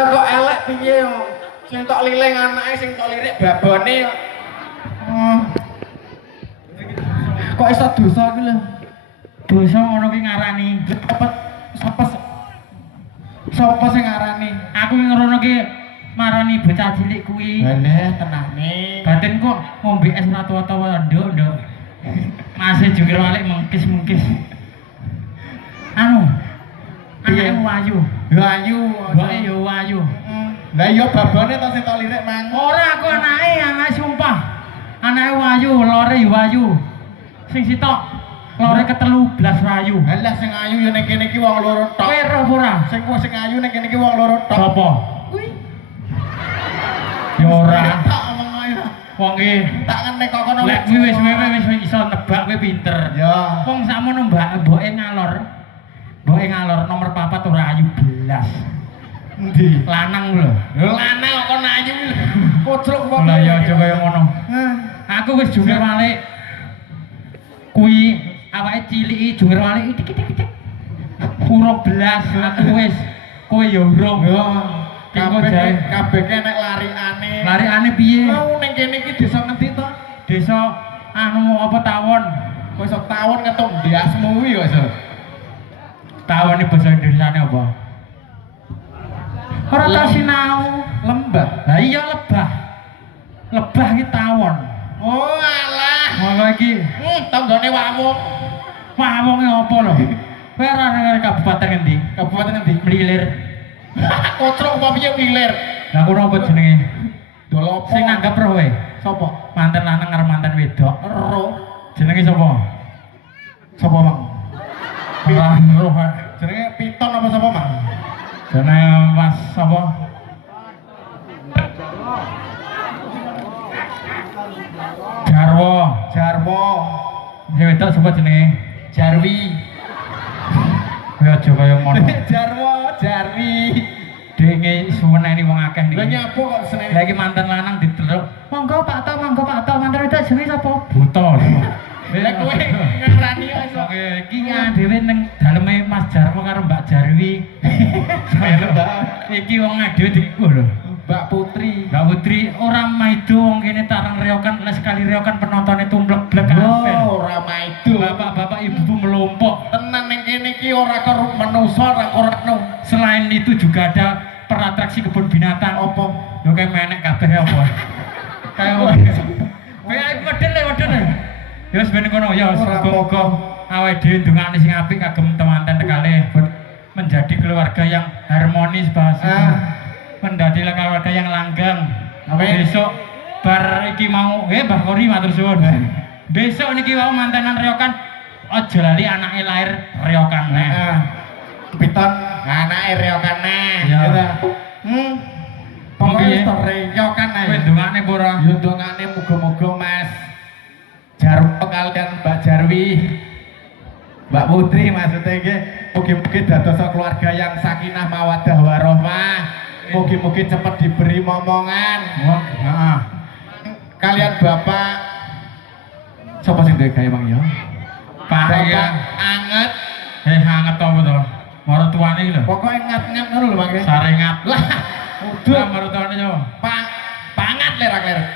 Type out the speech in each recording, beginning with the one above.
Kok elek piye yo. Sing tok liling anake sing tok lirik babone kok. Kok iso dosa iki lho. Dosa ngono ki ngarani. Sapa sing ngarani? Aku ngerono ki marani bocah cilik kuwi. Lah tenane. Batin kok ngombe es rata-rata nduk. Masih jungkir balik mengkis-mengkis. Anu. Anake wayu. Wayu, Boke yo wayu. Lah iya babane to sing tok lirik mang. Ora aku anake sumpah. Anake wayu, lore yo wayu. Sing sitok lore ke-13 rayu. Lah sing ayu yo ning kene iki wong loro tok. Kowe ero apa ora? Sing ayu ning kene iki wong loro tok. Sopo? Kuwi. Yo ora. Tak omong ae. Wong iki Tak ngene kok kono. lek kuwi wis iso nebak kowe pinter. Ya. Wong sakmono mboke ngalor. Mboke ngalor nomor 4 ora ayu belas. Endi? Lanang lho. Lho lanang kok kono ayu. Kocruk kok. Lah ya aja kaya ngono. Aku wis jungkir balik. Kuwi awake cilik jungkir balik tik. Urung belas aku wis. Kowe ya urung. Yo. Kabeh nek larikane. Larikane piye? Mau ning kene iki desa ngendi to? Desa anu apa tawon? Kok iso tawon ketung ndiasmu kuwi ya iso. Tawon iki basa Indonesiane apa? Ora tau sinau. Lembah. Lah iya lebah. Lebah iki tawon. Oh alah. Ngono iki. Tanggane wawung. Wawunge apa lho? Kowe ora nang kabupaten ngendi? Kabupaten ngendi? Mlilir. Kocruk apa piye wilir? Lah kono apa jenenge? Dolopo. Sing nanggap roh kowe. Sapa? Manten lanang karo manten wedok. Ero. Jenenge sapa? Sapa, Mang? Ora roh. Jenenge Piton apa sapa, Mang? Jenenge Mas sapa? Jarwo. Jarwo. Ya wedok sapa jenenge? Jarwi. Ya aja kaya ngono. Jarwo, Jarwi. Denge suweneni wong akeh niki. Lah nyapa kok seneng. Lah iki mantan lanang diteluk. Monggo Pak To, monggo Pak To. Mantan wedok jenenge sapa? Buta. Lah kowe ngarani kok iso. Iki dhewe ning daleme Mas Jarwo karo Mbak Jarwi. Iki wong adewe diku lho. Mbak Putri. Mbak Putri ora maido wong kene tarang reokan les kali reokan penontonnya tumblek-blek kabeh. Ora maido. Bapak-bapak ibu-ibu melompok. Tenan ning kene iki ora karo manusa ora korekno. Selain itu juga ada peratraksi kebun binatang. Apa? Yo kayak menek kabeh apa. Kayak wong. Kayak medhen le medhen. Ya wis ben kono ya muga-muga awake dhewe ndongakne sing apik kagem temanten tekale menjadi keluarga yang harmonis bahasa. Menjadi keluarga yang langgeng. Besok bar iki mau Mbah Kori matur suwun. Besok niki wau mantenan reokan aja lali anake lahir reokan neh. Piton anake reokan neh. Ya. Pokoke wis reokan ae. Kowe ndongakne apa ora? Yo ndongakne muga-muga Mas Jarwo kalian Mbak Jarwi. Mbak Putri maksudnya iki mugi-mugi dados keluarga yang sakinah mawaddah warahmah. Mugi-mugi cepet diberi momongan. Heeh. Kalian Bapak sapa sing duwe gawe Bang ya? Pak ya. Anget. Anget apa to? Marotuane iki lho. Pokoke ngat-ngat ngono lho Bang. Sarengat. Lah, Udah marotuane yo. Pangat lerak-lerak.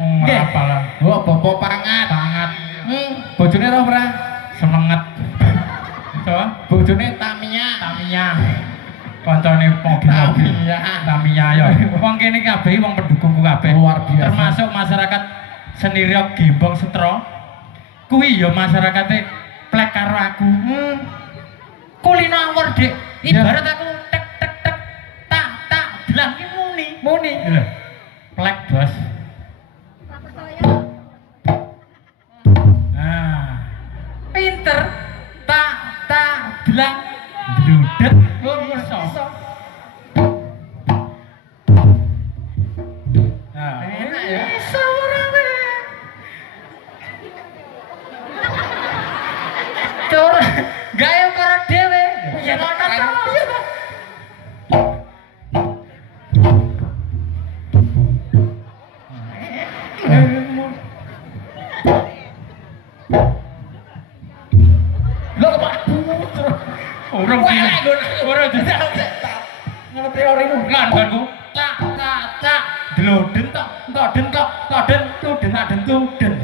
Nggih. Apa lah? Oh, bopo pangat. Pangat. Bojone ora ora? Semangat. Coba. Bojone Tamia. Tamia. Kancane mobil-mobil. Tamia yo. Wong kene kabeh wong pendukungku kabeh. Luar biasa. Termasuk masyarakat seni riok Gembong Setro. Kuwi yo masyarakate plek karo aku. Kulino awor, Dik. Ibarat aku tek tek tek tak delang ki muni. Muni. Lho. Plek, Bos. Nah. Pinter. Tak delang dludet iso. Nah, enak ya. Iso ora wae. Cur, gawe karo dhewe. Ya ngono to. Lho Pak. Urung ki. Ora Ngono teori ku. nganggonku. Tak. Dloden tok, den tuden aden tuden.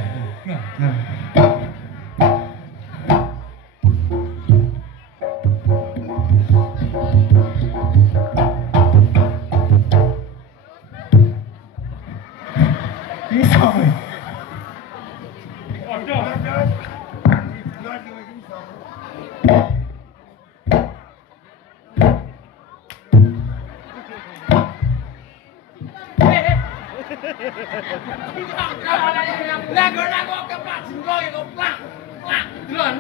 Iso kowe. Nganggo keplak jengko iku plak dlon.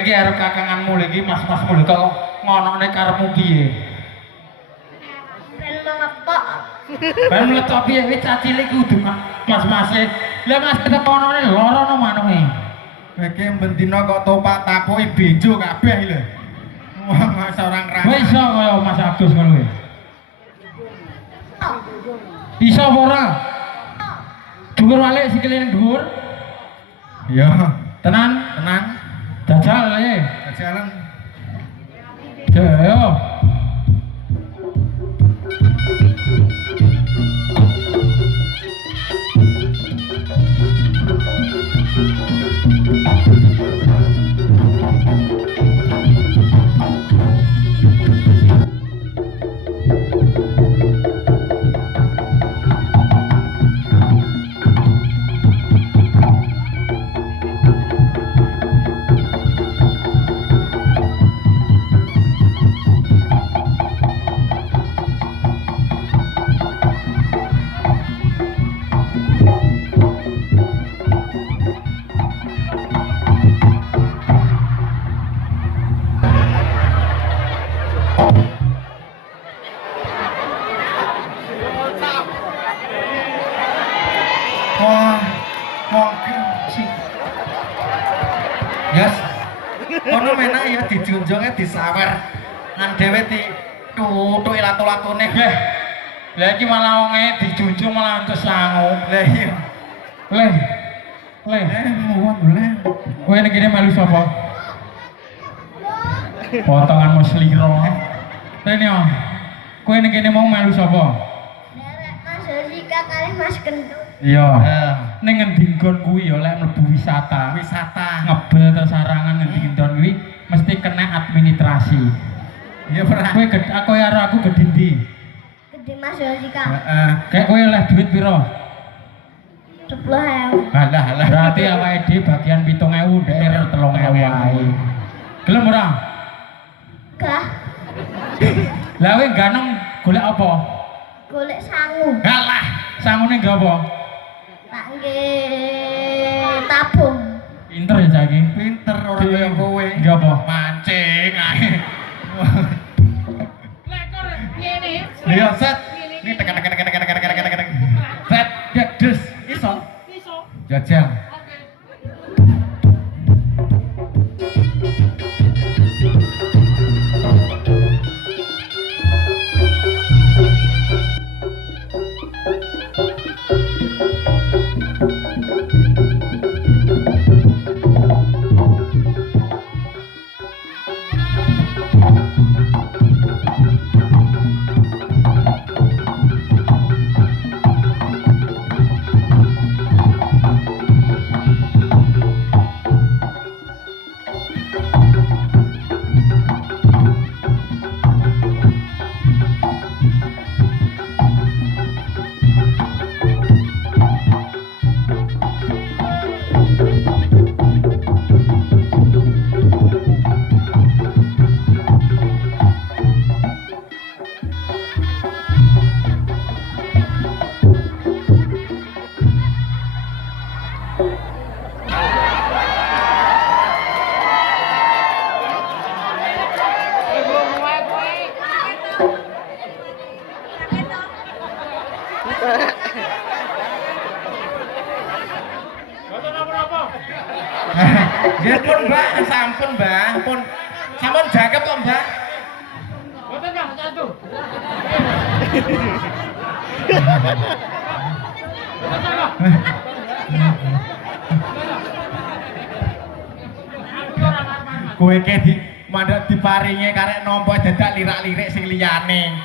iki arep kakanganmu lho iki mas-masmu lho kok ngonone karepmu piye? Ben mengepok. Ben mlecok piye wis cilik kudu mas-mase. Lah mas tekonone lara no manuhe. Iki bendina kok topak tapuki bejo kabeh lho. Wah, mas orang ramah. Wis iso kaya Mas Agus ngono kuwi. Iso apa ora? Dhuwur walik sikile ning dhuwur. Ya, Tenan, tenang. jajal ae. Jalan. Yo. Wah, mungkin sih. Yes. Ono menak ya dijunjungnya disawer. Nang dhewe di tutuki lato-latone. Lah iki malah wonge dijunjung malah entus sangu. Lah iya. Leh. Leh. Muwon leh. Kowe ning kene melu sapa? Potongan musliro. Rene yo. Kowe ning kene mau melu sapa? Derek Mas Josika kali Mas Kentut. Iya. Eh, Ning ngendi nggon kuwi ya lek mlebu wisata. wisata. Ngebel terus sarangan ngendi nggon kuwi mesti kena administrasi. Iya pernah. Kowe aku karo aku gedhe ndi? Gede Mas Josika. Heeh. Kayak kowe oleh duit piro? 10.000. Halah halah. Berarti awake dhewe bagian 7.000 dhek 3.000 wae. Gelem ora? Gah, Lah kowe ganeng golek apa? golek sangu. Halah, sangune nggo apa? Tak nggih tabung. Pinter ya saiki. Pinter orang kaya kowe. Nggo apa? Mancing ae. Lekor ngene. Iya, set. Ini tekan. Set, ya dus. Iso. Iso. Jajal. Ya pun Mbak, sampun Mbak, pun sampun jangkep kok Mbak. Boten Pak, satu. Kowe ke di mandek diparingi karek nampa dadak lirak-lirik sing liyane.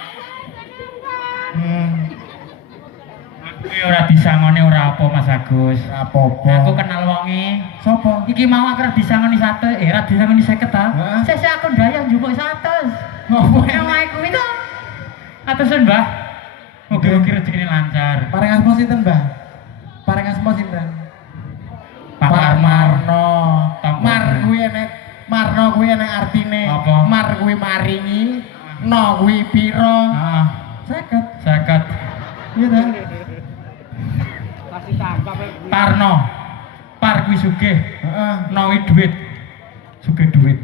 Aku ora disangoni ora apa Mas Agus. Apa-apa. Aku kenal wonge. Sapa? Iki mau aku ora disangoni 100, ora disangoni 50 ta. Heeh. Sesuk aku ndayang njupuk 100. Ngopo Nang aku itu. Atusan, Mbah. Mugi-mugi rezekine lancar. Paring asma sinten, Mbah? Paring asma sinten? Pak Marno. Tanggung. Mar kuwi enek Marno kuwi enek artine. Apa? Mar kuwi maringi, no kuwi pira? Heeh. 50. 50. Iya ta? Parno. Par kuwi sugih. Heeh. No kuwi dhuwit. suge duit.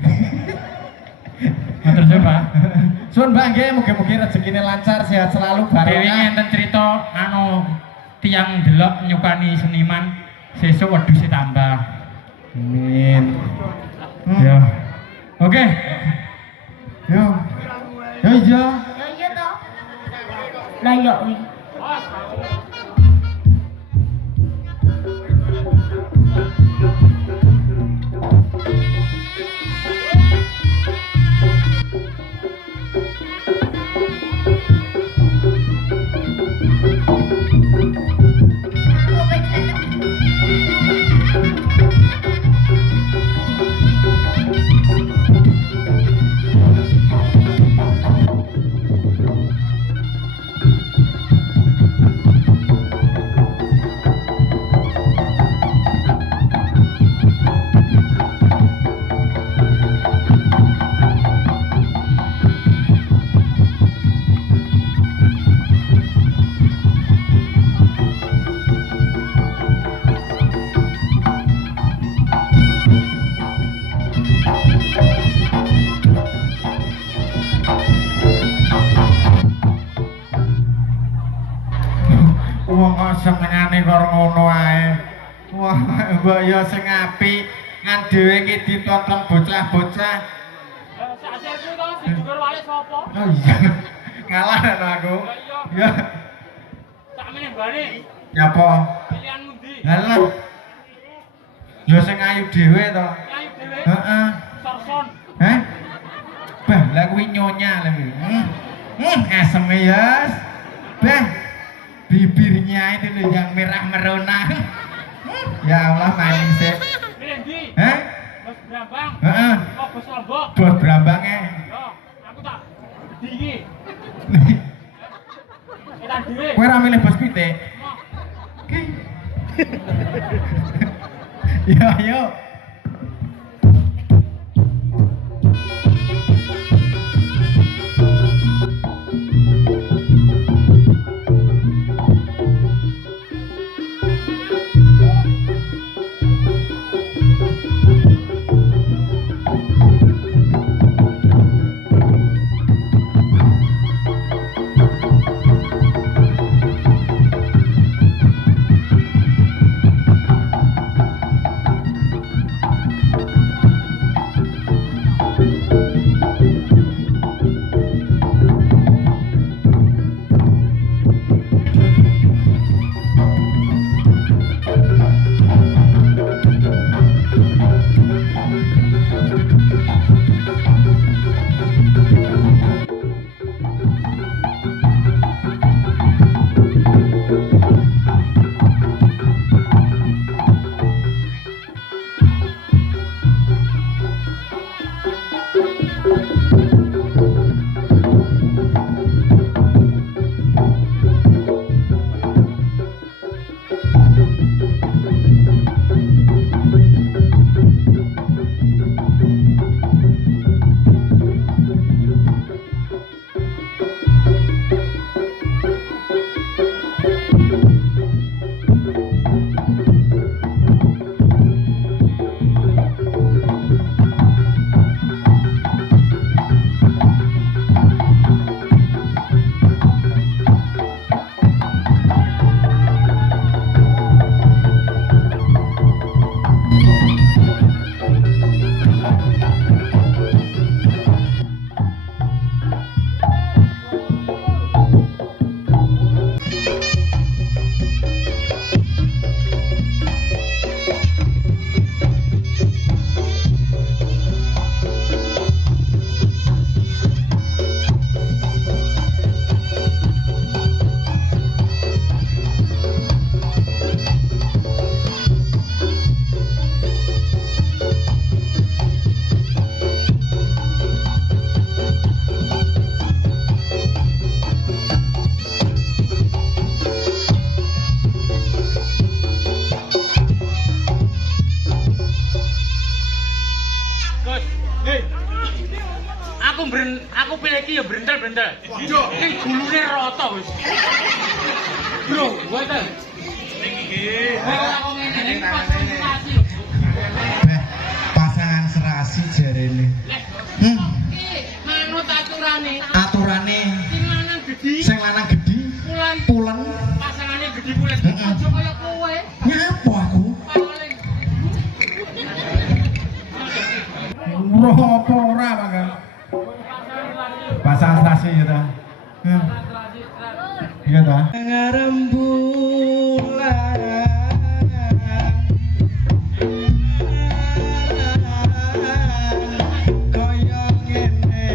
Matur suwun, Pak. Suwun Mbak nggih, mugi-mugi rezekine lancar, sehat selalu, Dewi barokah. ngenten cerita tiang delok nyukani seniman sesuk wedhuse tambah. Amin. Ya. Oke. Yo. Yo iya. Ya iya toh. Lah yo wi. Wong kok senengane karo ngono ae. Wah, mbok ya sing apik. Ngan dhewe iki ditonton bocah-bocah. Saseku to sing dhuwur wale sapa? Oh iya. Ngalah ana aku. Ya. Sakmene mbane Nyapa? pilihanmu ndi? Halah. Ya sing ayu dhewe to. Ayo dhewe. Heeh. Sarson. Hah? Bah, lah kuwi nyonya lho. Aseme ya. Bah. Bibirnya itu loh yang merah merona. Ya Allah, maning sih. Ndi? Hah? Bos Brambang. Heeh. Oh, Bos Lombok. Bos Brambangnya. Yo, aku tak iki. Etan dhewe. Kowe ora milih bos pitik. Yo yo. Aku pilih iki ya brentel-brentel. Ning gulune rata wis. Bro, kowe ta. Nggih. Aku ngene iki konsultasi. Pasangan serasi jarene. Manut aturane. Aturane Sing lanang gedhi. sing lanang gedhi pulen Pasangane gedhi pulen. Aja kaya kowe. nyapo aku Paling. ora apa ora mangga pasang stasi ya ta iya ta ngarembulan kaya ngene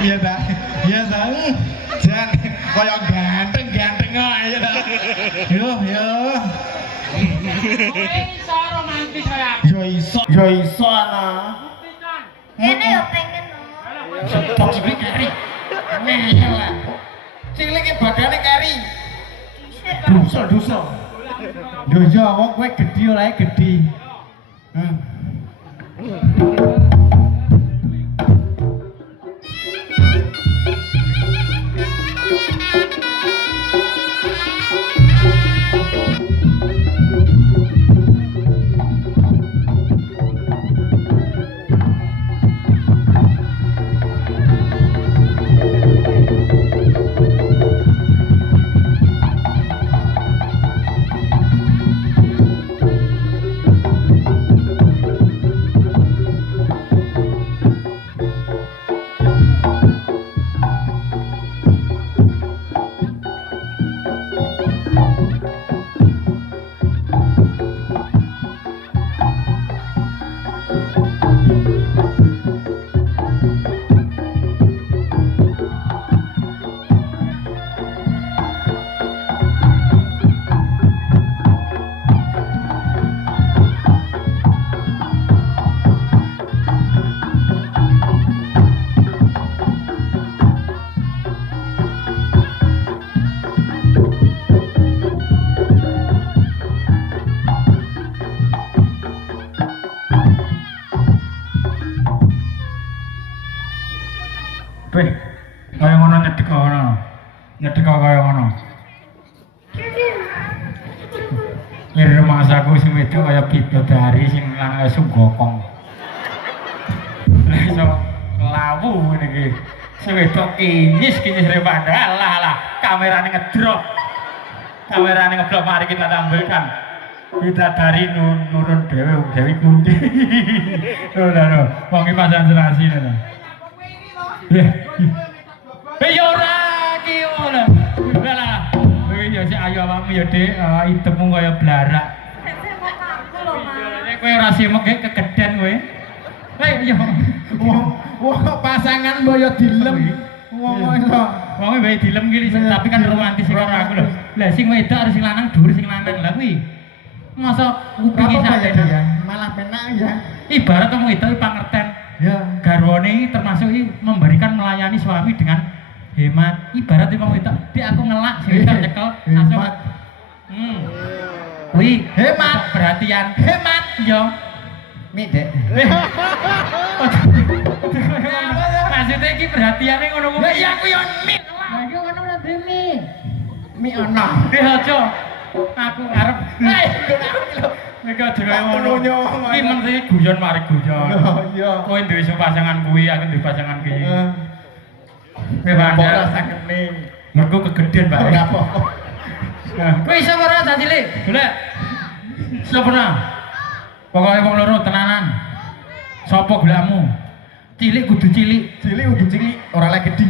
iya ta jan kaya ganteng kok ya ta yo Kowe iso romantis kaya. yo iso ana Kene yo pengen no. Sepok cilik kari. Ngeyel lah. cilike badane kari Dhisik. dusa yo yo wong kowe gedhi olahe gedhi Weh, kaya ngono nyedek kaya ngono. Lir masaku sing wedok kaya bidodari sing lanang kaya sunggokong. Lah iso lawu ngene iki. Sing wedok kinyis daripada lah kamerane ngedrop. Kamerane ngeblok mari kita tampilkan. Bidadari nurun Dewi Kunti. Lho, wong iki pasan serasi lho. Ya ora ki ngono. Lah. Ya sik ayo awakmu ya Dik, itemmu kaya blarak. Kowe ora simek kegeden kowe. Ya wong pasangan mbaya dilem wong iso wong wae dilem ki tapi kan romantis karo aku lho. Lah sing wedok harus sing lanang dhuwur sing lanang. Lah kuwi masa kupinge sampe malah penak ya ibarat wong wedok pangerten. ya Garwane termasuk memberikan melayani suami dengan hemat. Ibarat wong wedok, "Dik aku ngelak," sing wedok nyekel langsung. Kuwi Hemat. perhatian. Hemat yo. mi Dek Maksudnya iki perhatiane ngono kuwi. lah iya aku yo mi Lah iki ngono lho mi. mi ono Aja. Aku arep. Nek aja kaya ngono. Iki mesti guyon mari guyon. iya Kowe duwe pasangan kuwi, aku duwe pasangan ki. Kowe ora bandar. saged mi Mergo kegeden, Pak. ora apa Kowe iso ora ta cilik? Golek. Sopo na? Pokoke wong loro tenanan. Sopo golekmu? Cilik kudu cilik. cilik udah cilik ora lek gedhi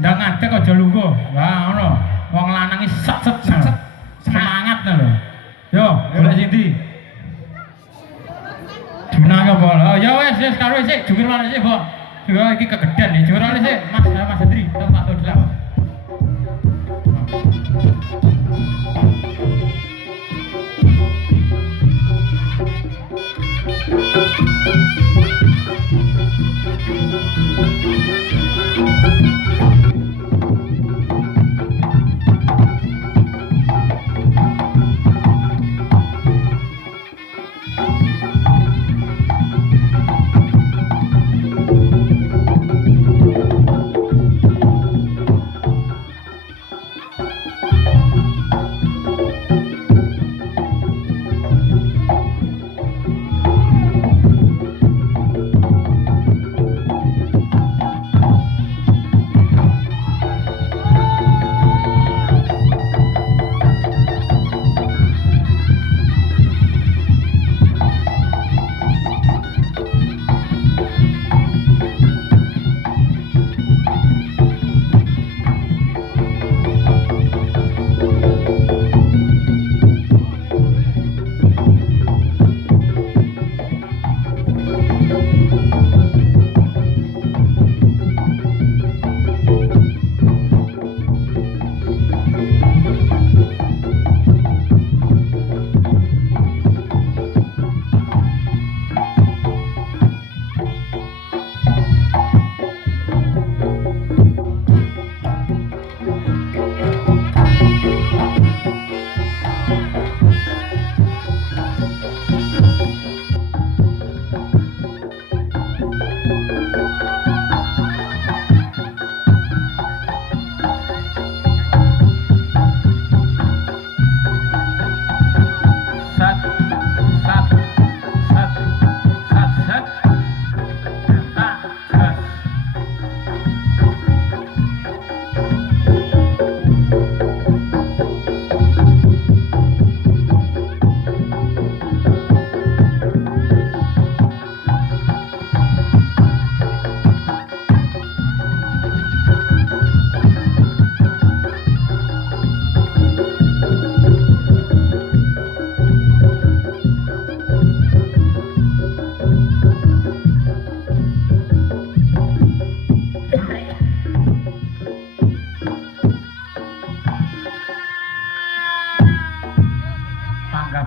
Ndang ngadeg aja lungguh. Lah ngono. Wong lanang iki set semangat lho. Yo, golek sindi. lho ya wis karo sik jungkir balik sik, Mbok. Yo iki kegedean iki jungkir balik sik, Mas Hendri, Pak Dodlang.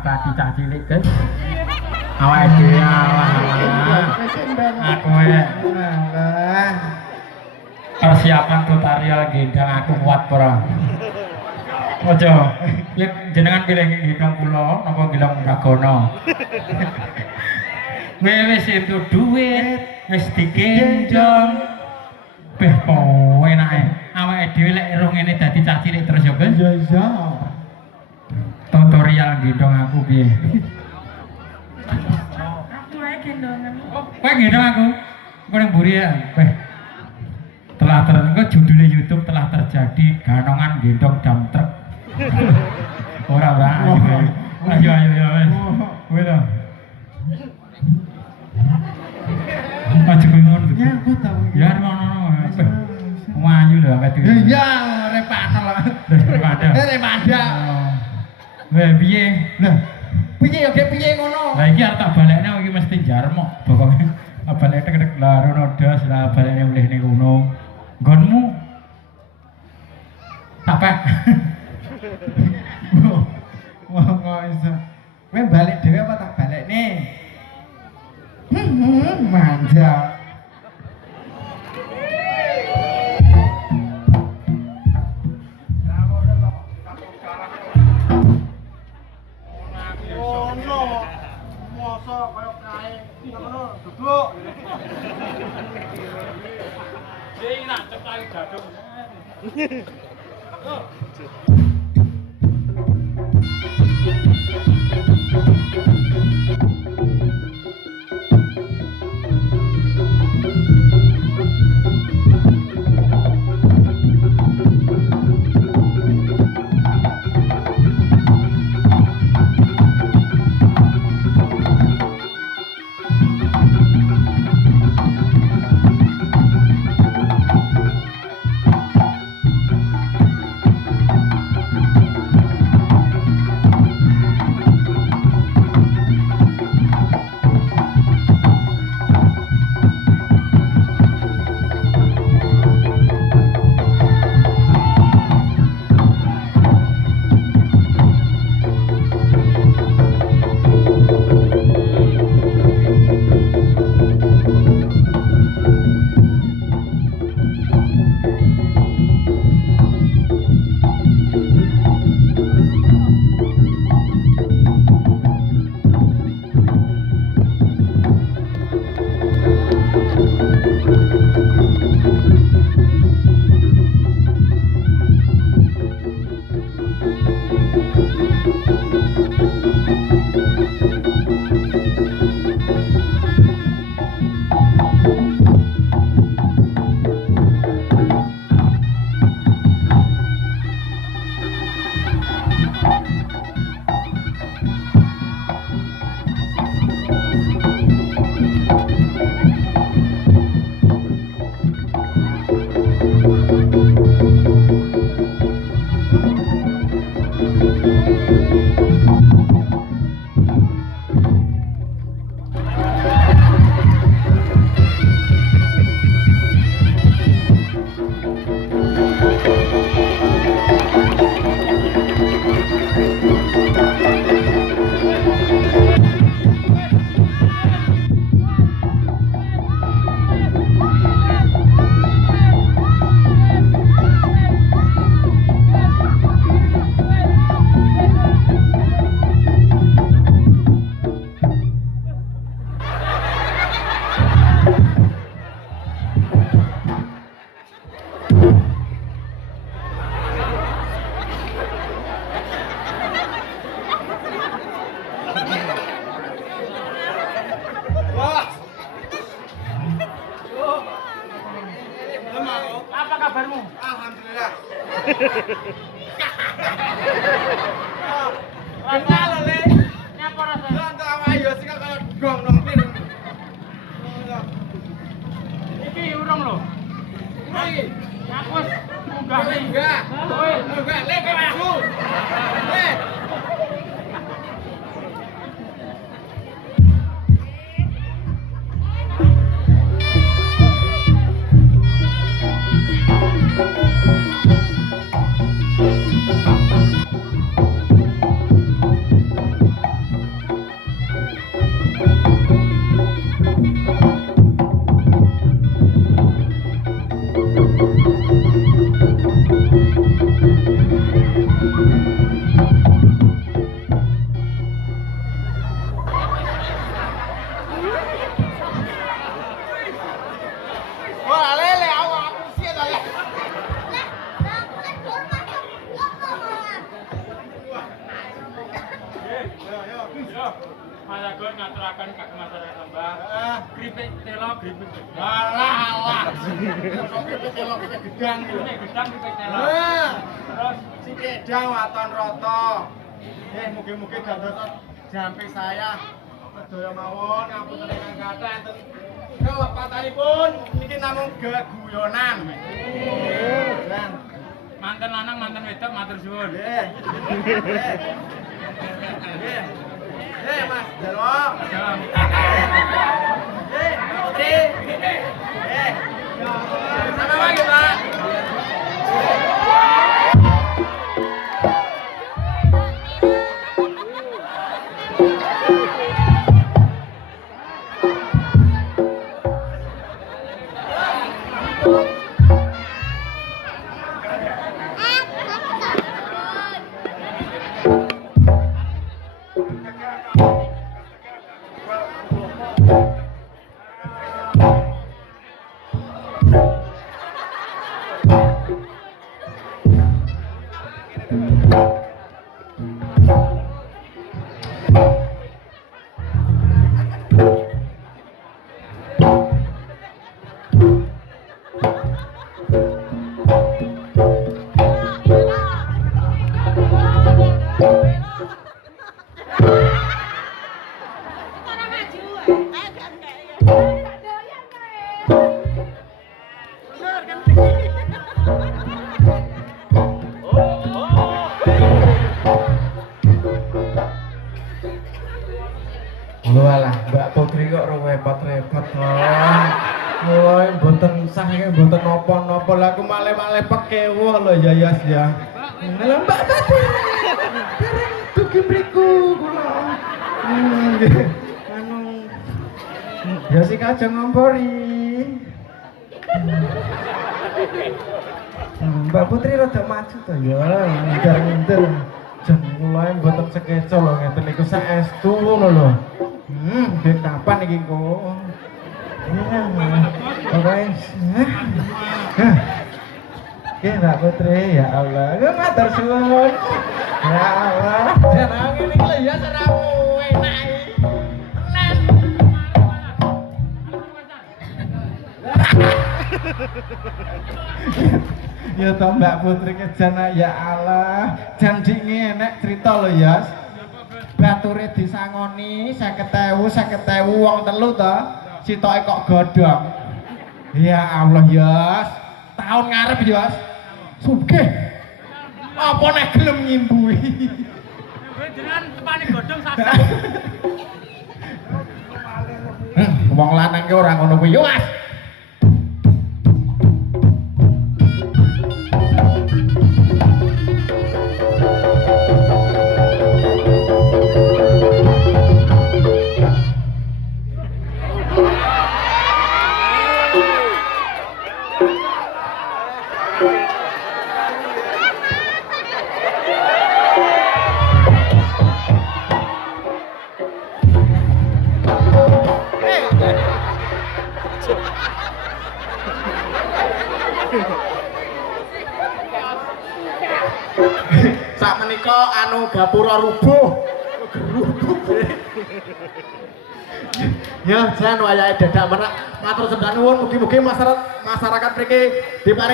Bagi cah cilik guys. Awake dhewe alah. Aku persiapan tutorial gendang aku kuat ora. Ojo, jenengan pilih gendang kula napa gendang Pragono. Wis itu duit, wis digendong. Beh kowe enake. Awake dhewe lek ero ngene dadi cah cilik terus ya, Guys. Iya. Tutorial gendong aku piye? Aku ae gendongan. Kowe gendong aku. Kowe nang mburi ya. Telah engko judulnya YouTube telah terjadi ganongan gendong dam truk. Ora. Ayo wes. Kowe lho. Aja kowe ngono. Ya aku tahu. Ya ngono. Wayu lho awake dhewe. Iya, repana lah. Daripada. Daripada. Weh piye? Lah, piye ya piye ngono? Lah iki arep tak balekne iki mesti jarmok pokoke. Balek tek-tek lah rono das lah balekne mulih ning kono. Nggonmu tapek. Wah, kok iso. Kowe balik dhewe apa tak balekne? Manja. Rasa lho, Le. Nyapa rasane? Lah entuk awak yo sing kaya gong nang kene. Iki urung lho. Iki. Aku wis munggah nih. Enggak. Enggak, Le kowe aku. Le. Wah, lele awak aku sih ta, Le. Mas Agus ngaturaken kagem masyarakat Mbah. Kripik telo kripik. Alah. Kok kelok gedang iki. Nek gedang kripik telo. Nah, Terus sithik dang waton rata. Mugi-mugi dados jampi saya. Sedaya mawon ngapunten ingkang kathah enten. Kelepatanipun niki namung geguyonan. Lan manten lanang manten wedok matur suwun. nggih. Nggih. Mas Jarwo. Ya. Mbak Putri. Sama lagi, Pak. Walah, Mbak Putri kok repot-repot to. Woi, mboten sah iki mboten napa-napa. Lah aku malih-malih pekewuh lho ya Yas ya. Lha Mbak Putri. Dereng dugi mriku kula. Nggih. Anu ya si kajeng ngompori. Mbak Putri rada maju to ya, ngendar-ngendar. Jan kula mboten sekeca lho ngeten niku saestu ngono lho. Nggih kapan iki kok? Iya, guys. Nggih Mbak Putri, ya Allah. Matur suwun. Ya Allah, jeneng ngene iki lho ya seramu enak iki. Tenan. Ya toh Mbak Putri kejana ya Allah. Janji enek cerita lho ya. Bature disangoni 50.000 wong telu to. Sitoke kok godhong. Ya Allah Yas. Tahun ngarep Yas. Sugih. Apa nek gelem nyimbui. Kowe jenengan tepane godhong saksa. Wong lanang ki ora ngono kuwi yo Mas. Sak menika anu gapura rubuh. Ya, jan wayahe dadak menak. Matur sembah nuwun mugi-mugi masyarakat mriki diparingi